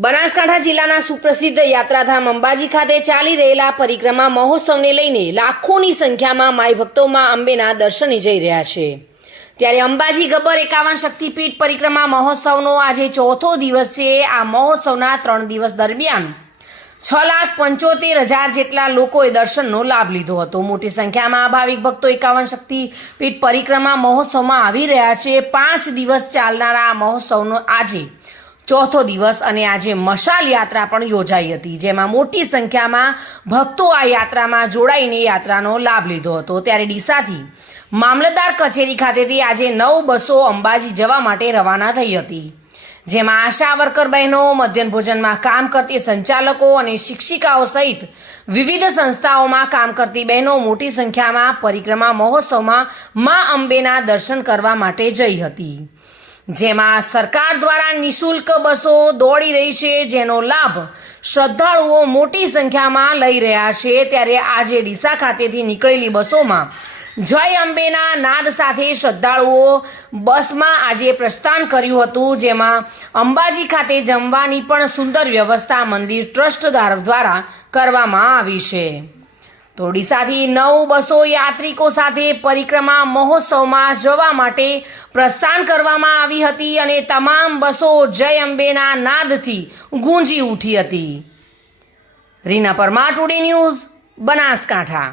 બનાસકાંઠા જિલ્લાના સુપ્રસિદ્ધ યાત્રાધામ અંબાજી ખાતે ચાલી રહેલા પરિક્રમા મહોત્સવને લઈને લાખોની સંખ્યામાં માઈ ભક્તો માં અંબેના દર્શને જઈ રહ્યા છે। ત્યારે અંબાજી ગબ્બર 51 શક્તિપીઠ પરિક્રમા મહોત્સવનો આજે ચોથો દિવસ છે। આ મહોત્સવના 3 દિવસ દરમિયાન 6,75,000 જેટલા લોકોએ દર્શનનો લાભ લીધો હતો। મોટી સંખ્યામાં ભાવિક ભક્તો 51 શક્તિપીઠ પરિક્રમા મહોત્સવમાં આવી રહ્યા છે। 5 દિવસ ચાલનારા આ મહોત્સવનો આજે ચોથો દિવસ અને આજે મશાલ યાત્રા પણ યોજાઈ હતી, જેમાં મોટી સંખ્યામાં ભક્તો આ યાત્રામાં જોડાઈને યાત્રાનો લાભ લીધો હતો। ત્યારે ડીસાથી મામલતદાર કચેરી ખાતેથી આજે 9 બસો અંબાજી જવા માટે રવાના થઈ હતી, જેમાં આશા વર્કર બહેનો, મધ્યાહન ભોજનમાં કામ કરતી સંચાલકો અને શિક્ષિકાઓ સહિત વિવિધ સંસ્થાઓમાં કામ કરતી બહેનો મોટી સંખ્યામાં પરિક્રમા મહોત્સવમાં મા અંબેના દર્શન કરવા માટે જઈ હતી, જેમાં સરકાર દ્વારા નિઃશુલ્ક બસો દોડી રહી છે, જેનો લાભ શ્રદ્ધાળુઓ મોટી સંખ્યામાં લઈ રહ્યા છે। ત્યારે આજે ડીસા ખાતેથી નીકળેલી બસોમાં જય અંબેના નાદ સાથે શ્રદ્ધાળુઓ બસમાં આજે પ્રસ્થાન કર્યું હતું, જેમાં અંબાજી ખાતે જમવાની પણ સુંદર વ્યવસ્થા મંદિર ટ્રસ્ટ દ્વારા કરવામાં આવી છે। તો ડીસાથી 9 બસો યાત્રિકો સાથે પરિક્રમા મહોત્સવમાં જવા માટે પ્રસ્થાન કરવામાં આવી હતી અને તમામ બસો જય અંબેના નાદથી ગૂંજી ઉઠી હતી। Reena Parmar, today news, Banaskantha.